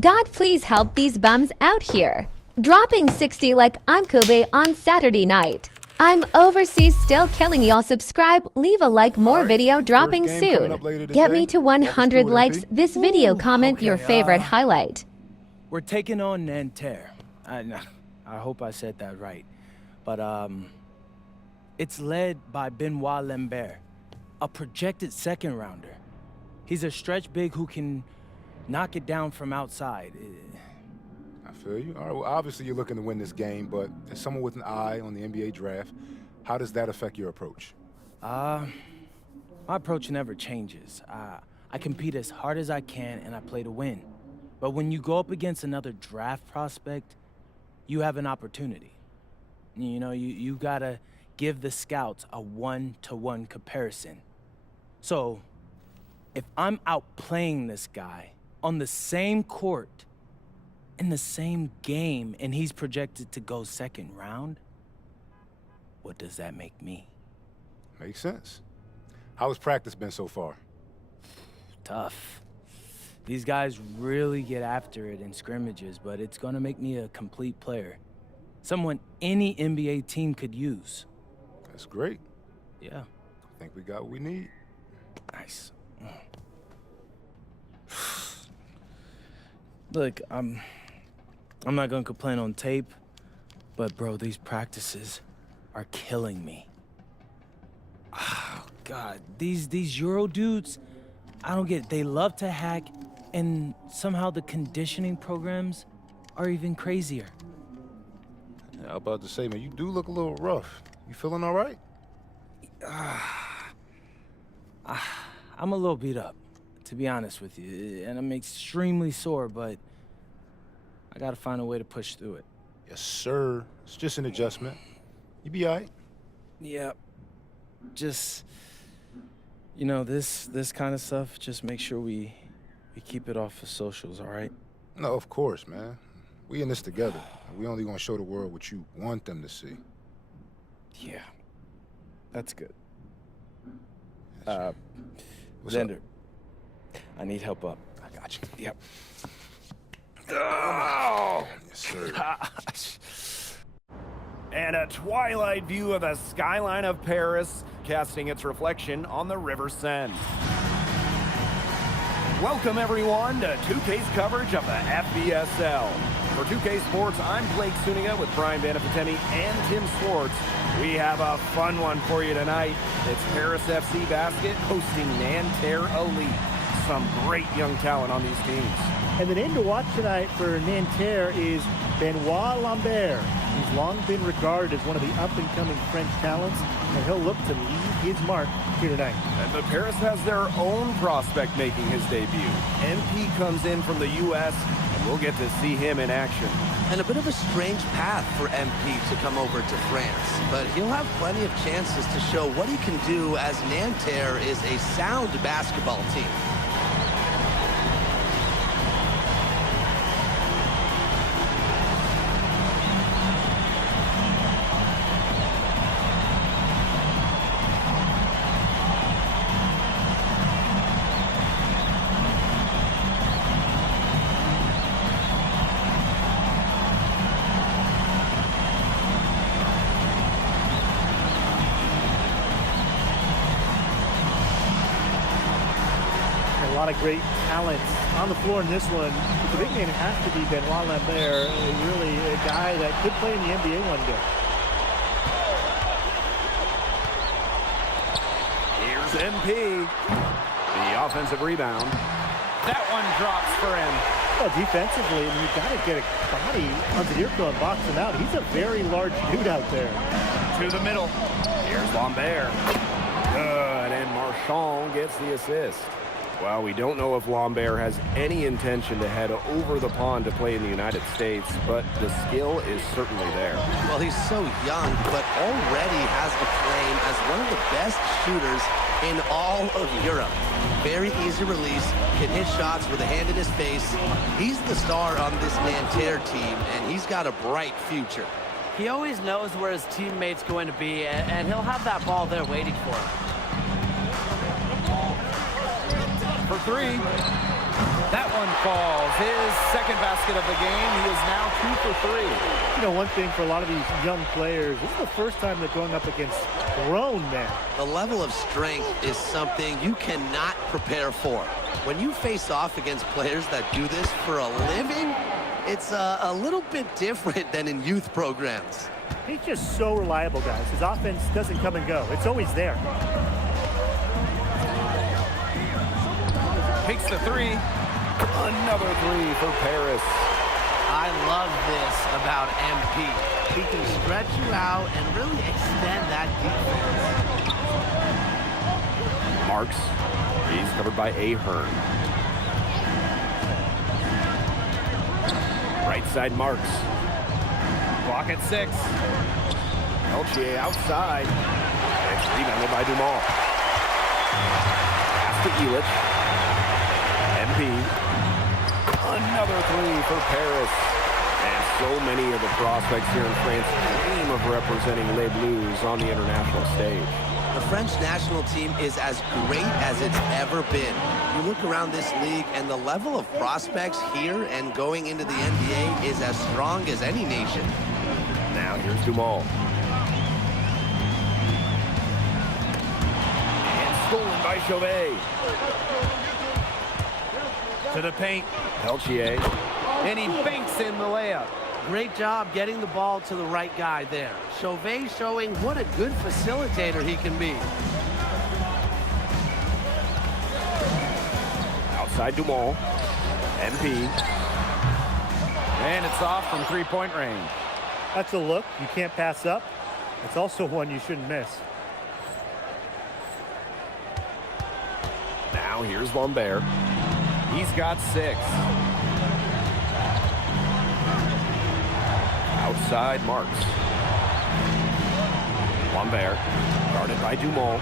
God, please help these bums out here. Dropping 60 like I'm Kobe on Saturday night. I'm overseas still killing y'all. Subscribe, leave a like, more video dropping soon. Get me to 100 likes this video, comment your favorite highlight. We're taking on Nanterre. I hope I said that right. But it's led by Benoit Lambert, a projected second rounder. He's a stretch big who can knock it down from outside. I feel you. All right, well, obviously you're looking to win this game, but as someone with an eye on the NBA draft, how does that affect your approach? My approach never changes. I compete as hard as I can and I play to win. But when you go up against another draft prospect, you have an opportunity. You know, you gotta give the scouts a one-to-one comparison. So, if I'm outplaying this guy on the same court, in the same game, and he's projected to go second round, what does that make me? Makes sense. How has practice been so far? Tough. These guys really get after it in scrimmages, but it's gonna make me a complete player. Someone any NBA team could use. That's great. Yeah. I think we got what we need. Nice. Look, I'm not gonna complain on tape, but bro, these practices are killing me. Oh, God, these Euro dudes, I don't get it. They love to hack, and somehow the conditioning programs are even crazier. Yeah, I was about to say, man, you do look a little rough. You feeling all right? I'm a little beat up, to be honest with you, and I'm extremely sore, but I gotta find a way to push through it. Yes, sir. It's just an adjustment. You be all right. Yeah, just, you know, this kind of stuff, just make sure we keep it off of socials, all right? No, of course, man. We in this together. We only gonna show the world what you want them to see. Yeah, that's good. What's Xander, up? I need help up. I got you. Yep. Oh! Yes, sir. Gosh. And a twilight view of the skyline of Paris, casting its reflection on the River Seine. Welcome, everyone, to 2K's coverage of the FBSL. For 2K Sports, I'm Blake Suniga with Brian Vanapateni and Tim Swartz. We have a fun one for you tonight. It's Paris FC Basket hosting Nanterre Elite. Some great young talent on these teams. And the name to watch tonight for Nanterre is Benoit Lambert. He's long been regarded as one of the up-and-coming French talents, and he'll look to leave his mark here tonight. And the Paris has their own prospect making his debut. MP comes in from the U.S., and we'll get to see him in action. And a bit of a strange path for MP to come over to France, but he'll have plenty of chances to show what he can do, as Nanterre is a sound basketball team. A lot of great talent on the floor in this one. But the big name has to be Benoit Lambert, really a guy that could play in the NBA one day. Here's MP. The offensive rebound. That one drops for him. Well, defensively, you've got to get a body onto Dirko and box him out. He's a very large dude out there. To the middle. Here's Lambert. Good, and Marchand gets the assist. Well, we don't know if Lambert has any intention to head over the pond to play in the United States, but the skill is certainly there. Well, he's so young, but already has a claim as one of the best shooters in all of Europe. Very easy release, can hit shots with a hand in his face. He's the star on this Nanterre team, and he's got a bright future. He always knows where his teammate's going to be, and he'll have that ball there waiting for him. For three. That one falls. His second basket of the game. He is now 2 for 3. You know, one thing for a lot of these young players, this is the first time they're going up against grown men. The level of strength is something you cannot prepare for. When you face off against players that do this for a living, it's a little bit different than in youth programs. He's just so reliable, guys. His offense doesn't come and go. It's always there. Takes the three. Another three for Paris. I love this about MP. He can stretch you out and really extend that defense. Marks. He's covered by Ahern. Right side Marks. Clock at 6. Peltier outside. It's rebounded by Dumas. Pass to Illich. MP. Another three for Paris. And so many of the prospects here in France dream of representing Les Bleus on the international stage. The French national team is as great as it's ever been. You look around this league and the level of prospects here and going into the NBA is as strong as any nation. Now here's Dumas. And stolen by Chauvet. To the paint. Peltier. And he banks in the layup. Great job getting the ball to the right guy there. Chauvet showing what a good facilitator he can be. Outside Dumas. MP. And it's off from three-point range. That's a look you can't pass up. It's also one you shouldn't miss. Now here's Lambert. He's got 6. Outside Marks. Lambert, guarded by Dumas.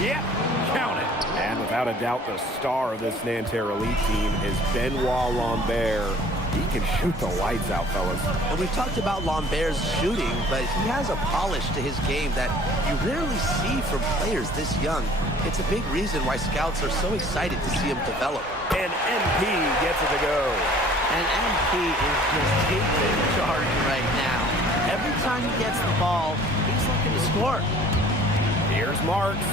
Yep, count it. And without a doubt, the star of this Nanterre elite team is Benoit Lambert. He can shoot the lights out, fellas. And we've talked about Lambert's shooting, but he has a polish to his game that you rarely see from players this young. It's a big reason why scouts are so excited to see him develop. And MP gets it to go. And MP is just taking charge right now. Every time he gets the ball, he's looking to score. Here's Marks.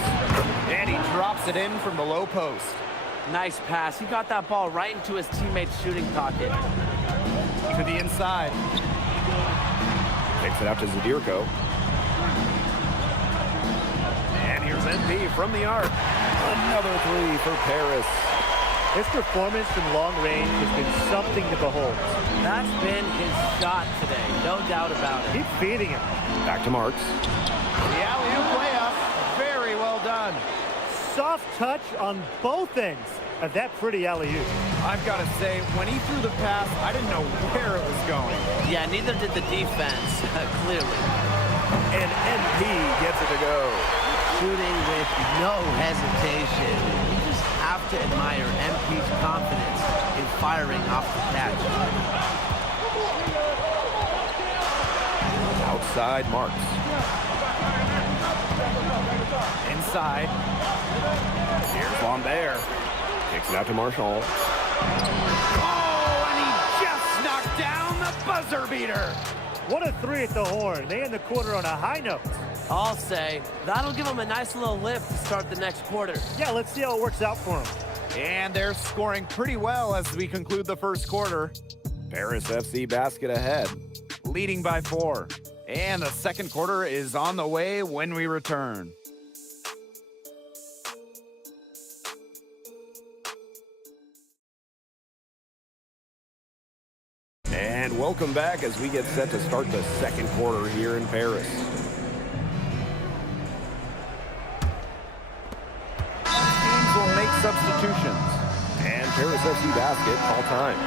And he drops it in from the low post. Nice pass. He got that ball right into his teammate's shooting pocket. To the inside. Takes it out to Zadirko. And here's MP from the arc. Another three for Paris. His performance from long range has been something to behold. That's been his shot today, no doubt about it. Keep feeding him. Back to Marks. The alley-oop layup. Very well done. Soft touch on both ends of that pretty alley-oop. I've got to say, when he threw the pass, I didn't know where it was going. Yeah, neither did the defense, clearly. And MP gets it to go. Shooting with no hesitation. You just have to admire MP's confidence in firing off the catch. Outside Marks. Inside. Here's Lambert. Kicks it out to Marshall. Oh, and he just knocked down the buzzer beater. What a three at the horn. They end the quarter on a high note. I'll say, that'll give them a nice little lift to start the next quarter. Yeah, let's see how it works out for them. And they're scoring pretty well as we conclude the first quarter. Paris FC basket ahead, leading by 4. And the second quarter is on the way when we return. And welcome back as we get set to start the second quarter here in Paris. Teams will make substitutions. And Paris FC basket, call time.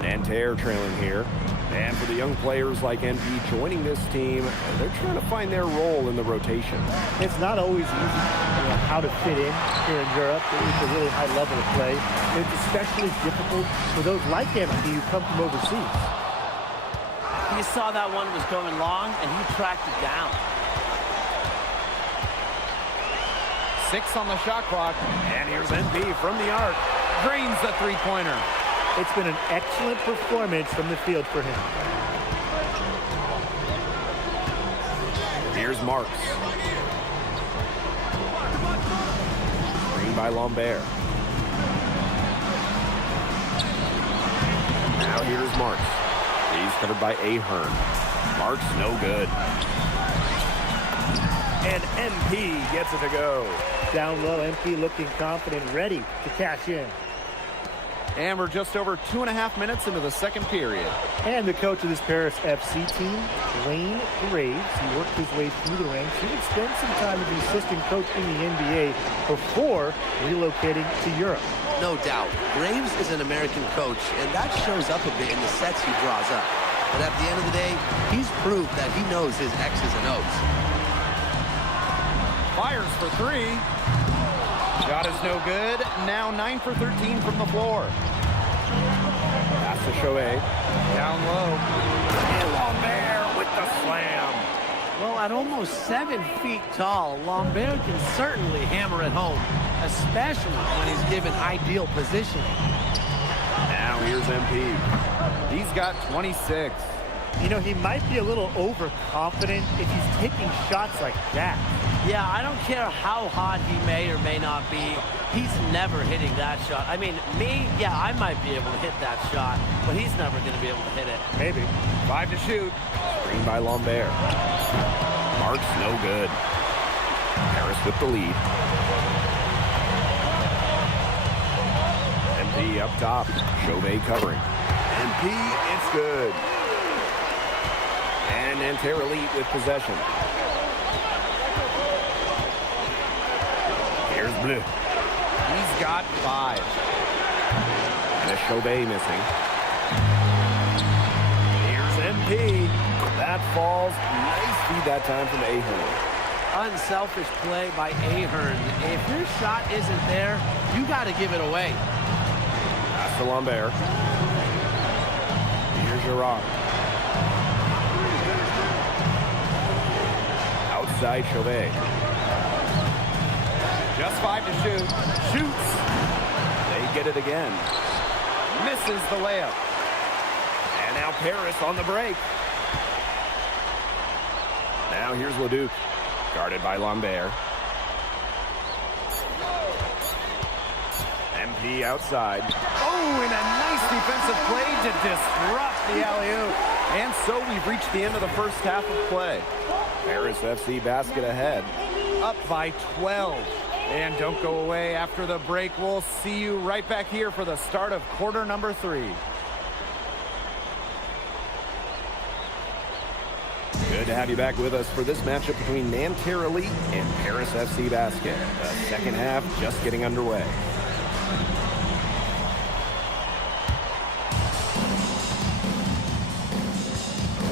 Nanterre trailing here. And for the young players like MP joining this team, they're trying to find their role in the rotation. It's not always easy, how to fit in here in Europe. It's a really high level of play. It's especially difficult for those like MP who come from overseas. you saw that one was going long, and he tracked it down. 6 on the shot clock. And here's MP from the arc. Drains the three-pointer. It's been an excellent performance from the field for him. Here's Marks. Screen by Lambert. Now here's Marks. He's covered by Ahern. Marks no good. And MP gets it to go. Down low, MP looking confident, ready to cash in. And we're just over 2.5 minutes into the second period. And the coach of this Paris FC team, Wayne Graves, he worked his way through the ranks. He would spend some time as an assistant coach in the NBA before relocating to Europe. No doubt. Graves is an American coach, and that shows up a bit in the sets he draws up. But at the end of the day, he's proved that he knows his X's and O's. Fires for 3. Shot is no good. Now 9 for 13 from the floor. Pass to Chauvet. Down low. And Lambert with the slam. Well, at almost 7 feet tall, Lambert can certainly hammer it home, especially when he's given ideal positioning. Now here's MP. He's got 26. You know, he might be a little overconfident if he's taking shots like that. Yeah, I don't care how hot he may or may not be. He's never hitting that shot. I mean, yeah, I might be able to hit that shot, but he's never going to be able to hit it. Maybe. 5 to shoot. Screen by Lambert. Marks no good. Paris with the lead. MP up top. Chauvet covering. MP, it's good. And Nanterre Elite with possession. Here's Bleu. He's got 5. And a Chauvet missing. Here's MP. That falls. Nice feed that time from Ahern. Unselfish play by Ahern. If your shot isn't there, you got to give it away. Pass to Lambert. Here's Girard. Outside Chauvet. Just 5 to shoot. Shoots. They get it again. Misses the layup. And now Paris on the break. Now here's Leduc. Guarded by Lambert. MP outside. Oh, and a nice defensive play to disrupt the alley-oop. And so we've reached the end of the first half of play. Paris FC basket ahead. Up by 12. And don't go away after the break. We'll see you right back here for the start of quarter number 3. Good to have you back with us for this matchup between Nanterre Elite and Paris FC Basket. The second half just getting underway.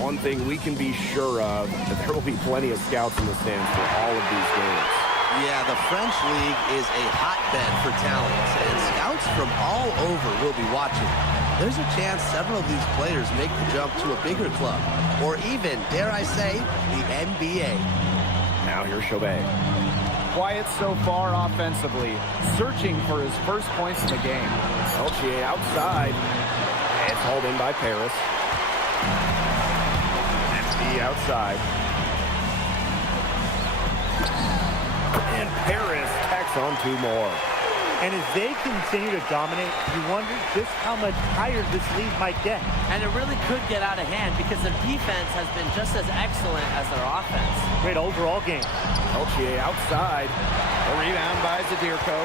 One thing we can be sure of, that there will be plenty of scouts in the stands for all of these games. Yeah, the French League is a hotbed for talents, and scouts from all over will be watching. There's a chance several of these players make the jump to a bigger club, or even, dare I say, the NBA. Now here's Chauvet. Quiet so far offensively, searching for his first points in the game. Peltier outside. It's hauled in by Paris. MP outside. And Paris tacks on 2 more. And as they continue to dominate, you wonder just how much higher this lead might get. And it really could get out of hand because their defense has been just as excellent as their offense. Great overall game. Peltier outside. A rebound by Zadirko.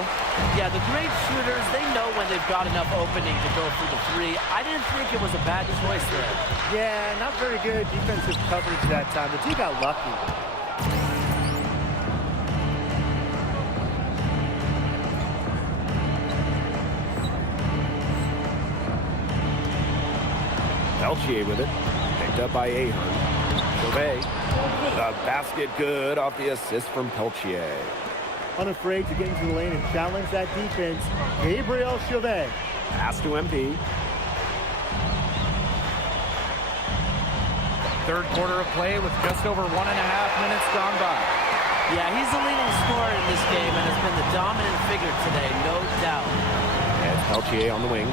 Yeah, the great shooters, they know when they've got enough opening to go through the 3. I didn't think it was a bad choice there. Yeah, not very good defensive coverage that time. The team got lucky. Peltier with it. Picked up by Ahern. Chauvet. The basket good off the assist from Peltier. Unafraid to get into the lane and challenge that defense, Gabriel Chauvet. Pass to MP. Third quarter of play with just over 1.5 minutes gone by. Yeah, he's the leading scorer in this game and has been the dominant figure today, no doubt. As Peltier on the wing.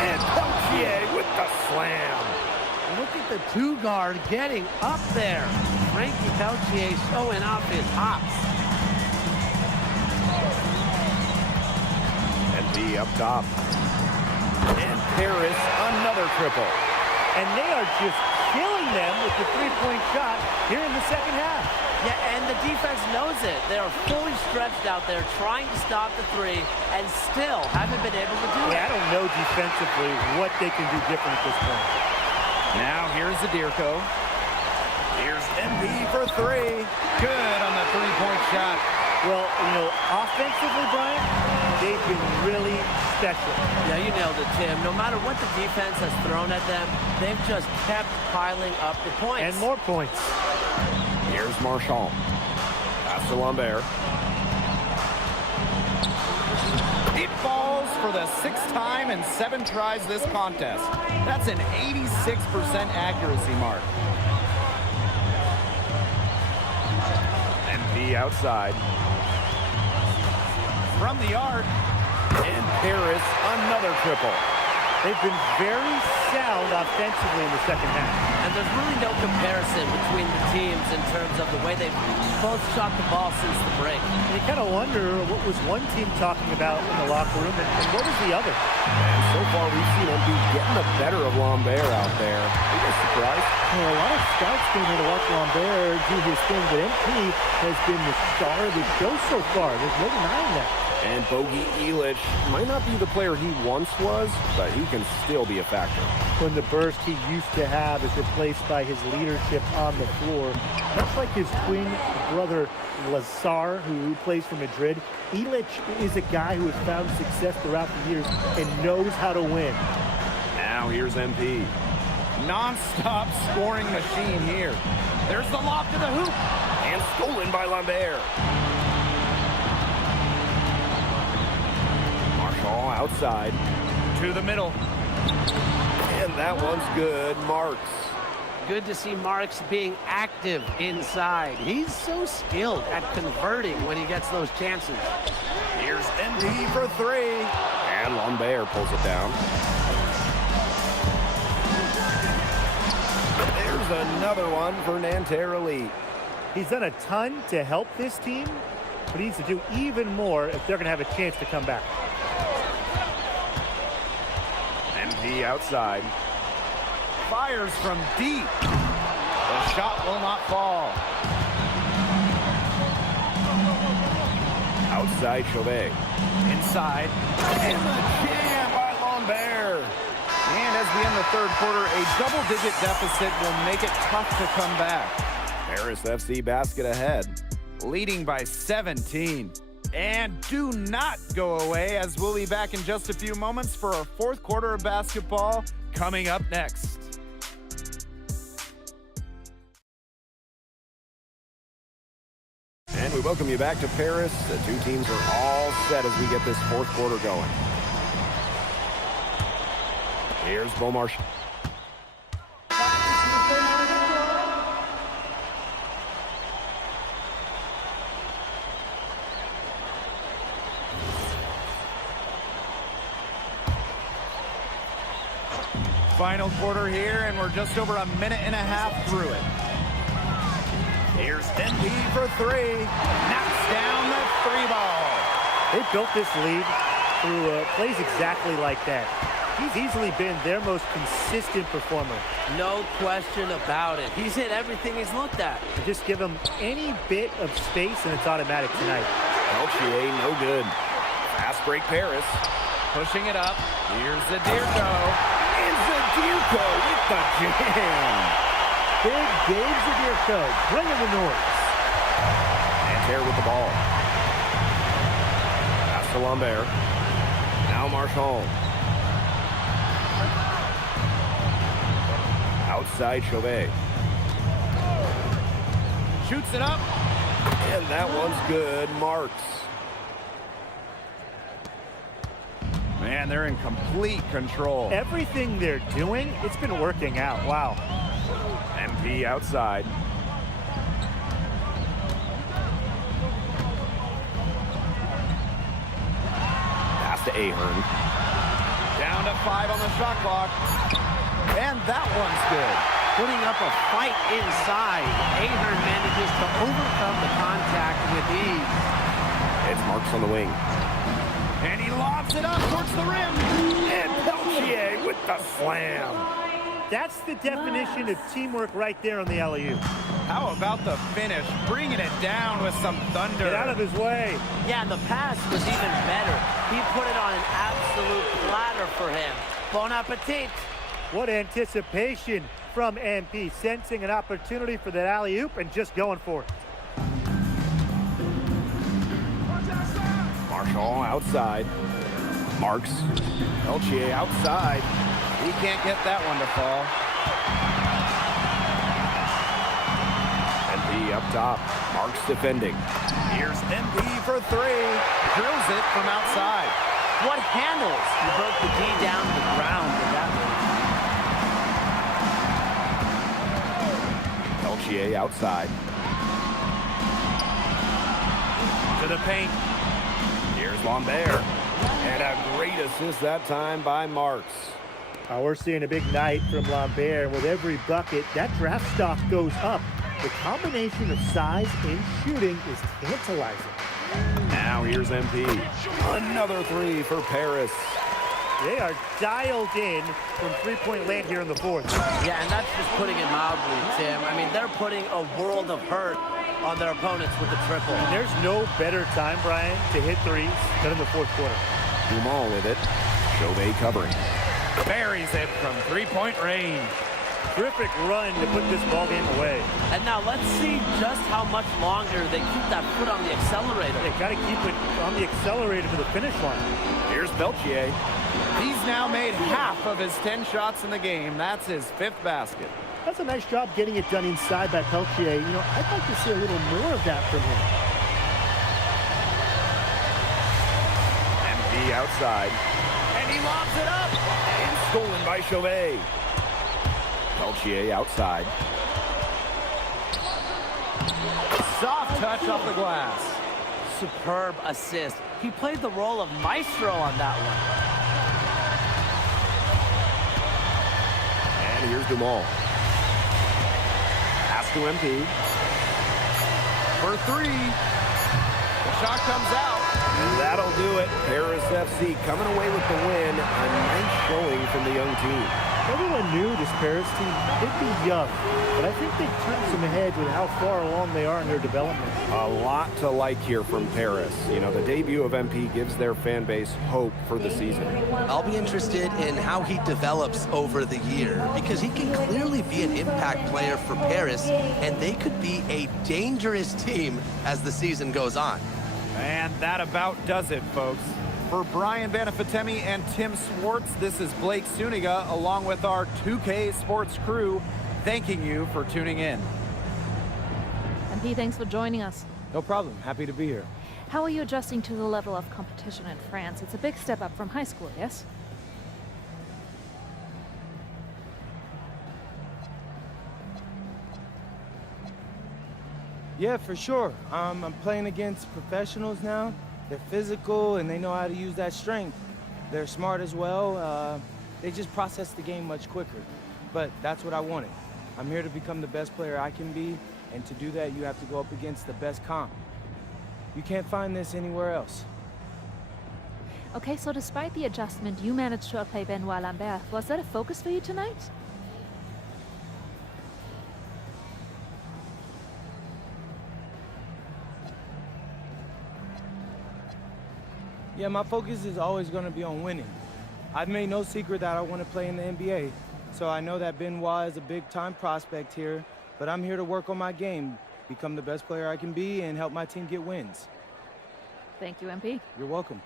And Peltier with the slam. Look at the two guard getting up there. Frankie Peltier showing off his hops. MP up top. And Paris another triple. And they are just killing them with the three-point shot here in the second half. Yeah, and the defense knows it. They are fully stretched out there trying to stop the three and still haven't been able to do it. Yeah, I don't know defensively what they can do different at this point. Now here's Zadirko. Here's MP for three. Good on the three-point shot. Well, you know, offensively, Brian, they've been really special. Yeah, you nailed it, Tim. No matter what the defense has thrown at them, they've just kept piling up the points. And more points. Here's Marchand. Pass to Lambert. It falls for the 6th time in 7 tries this contest. That's an 86% accuracy mark. MP outside. From the arc. And Paris another triple. They've been very sound offensively in the second half. And there's really no comparison between the teams in terms of the way they've both shot the ball since the break. You kind of wonder what was one team talking about in the locker room and what was the other. And so far we've seen MP getting the better of Lambert out there. Are you guys surprised? Well, a lot of scouts came here to watch Lambert do his thing, but MP has been the star of the show so far. There's no denying that. And Bogi Elic might not be the player he once was, but he can still be a factor. When the burst he used to have is replaced by his leadership on the floor. Much like his twin brother Lazar, who plays for Madrid, Elic is a guy who has found success throughout the years and knows how to win. Now here's MP. Non-stop scoring machine here. There's the lob to the hoop. And stolen by Lambert. Marshall outside. To the middle. And that one's good. Marks. Good to see Marks being active inside. He's so skilled at converting when he gets those chances. Here's MP for three. And Lambert pulls it down. There's another one for Nanterre Elite. He's done a ton to help this team, but he needs to do even more if they're going to have a chance to come back. MP outside. Fires from deep. The shot will not fall. Outside Chauvet. Inside. And the jam by Lambert. And as we end the third quarter, a double-digit deficit will make it tough to come back. Paris FC basket ahead, leading by 17. And do not go away, as we'll be back in just a few moments for our fourth quarter of basketball coming up next. And we welcome you back to Paris. The two teams are all set as we get this fourth quarter going. Here's Beaumarchand. Final quarter here, and we're just over a minute and a half through it. Here's MP for three. Knocks down the three ball. They built this lead through plays exactly like that. He's easily been their most consistent performer. No question about it. He's hit everything he's looked at. Just give him any bit of space and it's automatic tonight. Peltier, no good. Fast break Paris. Pushing it up. Here's Zadirko. And Zadirko with the jam. Big Dave Zadirko, bringing the noise. Nanterre with the ball. Pass to Lambert. Now Marchand. Outside Chauvet. Shoots it up. And that one's good. Marks. And they're in complete control. Everything they're doing, it's been working out. Wow. MP outside. Pass to Ahern. Down to 5 on the shot clock. And that one's good. Putting up a fight inside. Ahern manages to overcome the contact with ease. It's Marks on the wing. And he lobs it up towards the rim. And Peltier with the slam. That's the definition of teamwork right there on the alley-oop. How about the finish? Bringing it down with some thunder. Get out of his way. Yeah, and the pass was even better. He put it on an absolute platter for him. Bon appetit. What anticipation from MP, sensing an opportunity for that alley-oop and just going for it. Marshall outside. Marks. Peltier outside. He can't get that one to fall. MP up top. Marks defending. Here's MP for 3. Drills it from outside. What handles? He broke the D down to the ground with that one. Peltier outside. To the paint. Here's Lambert. And a great assist that time by Marks. We're seeing a big night from Lambert. With every bucket, that draft stock goes up. The combination of size and shooting is tantalizing. Now here's MP. Another 3 for Paris. They are dialed in from three-point land here in the fourth. Yeah, and that's just putting it mildly, Tim. I mean, they're putting a world of hurt on their opponents with the triple. And there's no better time, Brian, to hit threes than in the fourth quarter. Dumont with it. Chauvet covering. Buries it from three-point range. Terrific run to put this ball game away. And now let's see just how much longer they keep that foot on the accelerator. They got to keep it on the accelerator to the finish line. Here's Peltier. He's now made half of his 10 shots in the game. That's his 5th basket. That's a nice job getting it done inside by Peltier. You know, I'd like to see a little more of that from him. MP outside. And he lobs it up. And stolen by Chauvet. Peltier outside. Soft touch off the glass. Superb assist. He played the role of maestro on that one. And here's Dumont. Pass to MP. For 3. The shot comes out. And that'll do it. Paris FC coming away with the win. A nice showing from the young team. Everyone knew this Paris team, they'd be young, but I think they've turned some heads with how far along they are in their development. A lot to like here from Paris. You know, the debut of MP gives their fan base hope for the season. I'll be interested in how he develops over the year, because he can clearly be an impact player for Paris, and they could be a dangerous team as the season goes on. And that about does it, folks. For Brian Banafitemi and Tim Swartz, this is Blake Suniga, along with our 2K Sports crew, thanking you for tuning in. MP, thanks for joining us. No problem. Happy to be here. How are you adjusting to the level of competition in France? It's a big step up from high school, yes? Yeah, for sure. I'm playing against professionals now. They're physical and they know how to use that strength. They're smart as well. They just process the game much quicker. But that's what I wanted. I'm here to become the best player I can be, and to do that, you have to go up against the best comp. You can't find this anywhere else. Okay, so despite the adjustment, you managed to outplay Benoit Lambert. Was that a focus for you tonight? Yeah, my focus is always going to be on winning. I've made no secret that I want to play in the NBA, so I know that Benoit is a big-time prospect here, but I'm here to work on my game, become the best player I can be, and help my team get wins. Thank you, MP. You're welcome.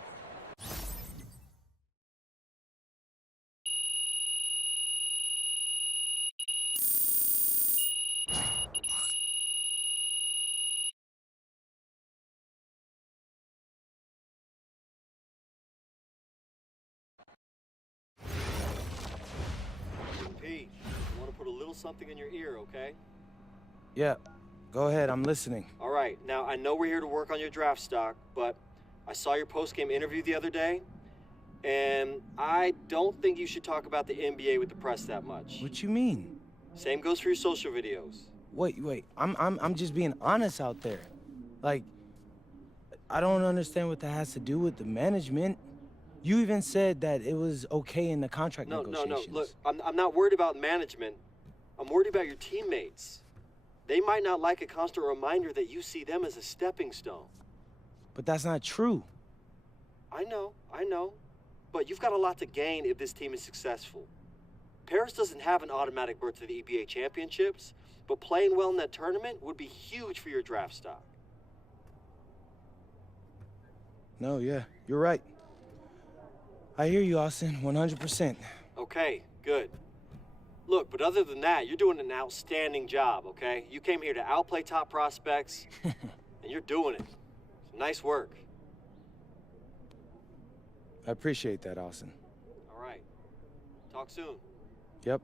little something in your ear, okay? Yeah, go ahead, I'm listening. All right, now I know we're here to work on your draft stock, but I saw your post-game interview the other day, and I don't think you should talk about the NBA with the press that much. What you mean? Same goes for your social videos. Wait, I'm just being honest out there. Like, I don't understand what that has to do with the management. You even said that it was okay in the contract negotiations. No, look, I'm not worried about management. I'm worried about your teammates. They might not like a constant reminder that you see them as a stepping stone. But that's not true. I know. But you've got a lot to gain if this team is successful. Paris doesn't have an automatic berth to the EBA championships, but playing well in that tournament would be huge for your draft stock. No, yeah, you're right. I hear you, Austin, 100%. Okay, good. Look, but other than that, you're doing an outstanding job, okay? You came here to outplay top prospects, and you're doing it. Nice work. I appreciate that, Austin. All right. Talk soon. Yep.